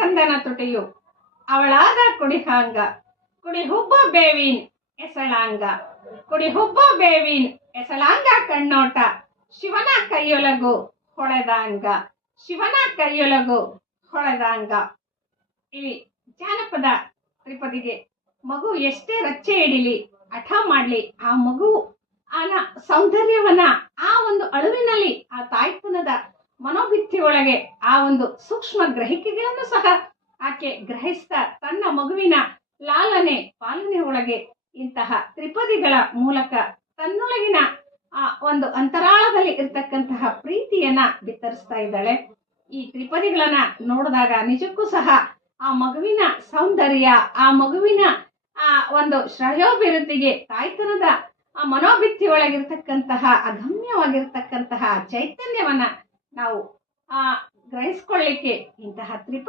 ಕಂದನ ತುಟಿಯು ಅವಳಾದ ಕುಡಿಹಾಂಗ ಕುಡಿ ಹುಬ್ಬ ಬೇವಿನ್ ಎಸಳಾಂಗ ಕುಡಿ ಹುಬ್ಬ ಬೇವಿನ್ ಎಸಳಾಂಗ ಕಣ್ಣೋಟ ಶಿವನ ಕೈಯೊಲಗು ಹೊಳೆದಾಂಗ ಶಿವನ ಕೈಯೊಲಗು ಹೊಳೆದಾಂಗ. ಇಲ್ಲಿ ಜಾನಪದ ತ್ರಿಪದಿಗೆ ಮಗು ಎಷ್ಟೇ ರಚ್ಚೆ ಹಿಡಿಲಿ, ಹಠ ಮಾಡ್ಲಿ, ಆ ಮಗು ಸೌಂದರ್ಯವನ್ನ ಆ ಒಂದು ಅಳುವಿನಲ್ಲಿ ಆ ತಾಯ್ತನದ ಮನೋಭಿತ್ತಿ ಒಳಗೆ ಆ ಒಂದು ಸೂಕ್ಷ್ಮ ಗ್ರಹಿಕೆಗಳನ್ನು ಸಹ ಆಕೆ ಗ್ರಹಿಸ್ತಾ ತನ್ನ ಮಗುವಿನ ಲಾಲನೆ ಪಾಲನೆ ಒಳಗೆ ಇಂತಹ ತ್ರಿಪದಿಗಳ ಮೂಲಕ ತನ್ನೊಳಗಿನ ಆ ಒಂದು ಅಂತರಾಳದಲ್ಲಿ ಇರ್ತಕ್ಕಂತಹ ಪ್ರೀತಿಯನ್ನ ಬಿತ್ತರಿಸ್ತಾ ಇದ್ದಾಳೆ. ಈ ತ್ರಿಪದಿಗಳನ್ನ ನೋಡಿದಾಗ ನಿಜಕ್ಕೂ ಸಹ ಆ ಮಗುವಿನ ಸೌಂದರ್ಯ, ಆ ಮಗುವಿನ ಆ ಒಂದು ಶ್ರೇಯೋಭಿವೃದ್ಧಿಗೆ ತಾಯ್ತನದ ಆ ಮನೋಭಿತ್ತಿ ಒಳಗಿರ್ತಕ್ಕಂತಹ ಅಗಮ್ಯವಾಗಿರ್ತಕ್ಕಂತಹ ಚೈತನ್ಯವನ್ನ ನಾವು ಗ್ರಹಿಸ್ಕೊಳ್ಳಿಕ್ಕೆ ಇಂತಹ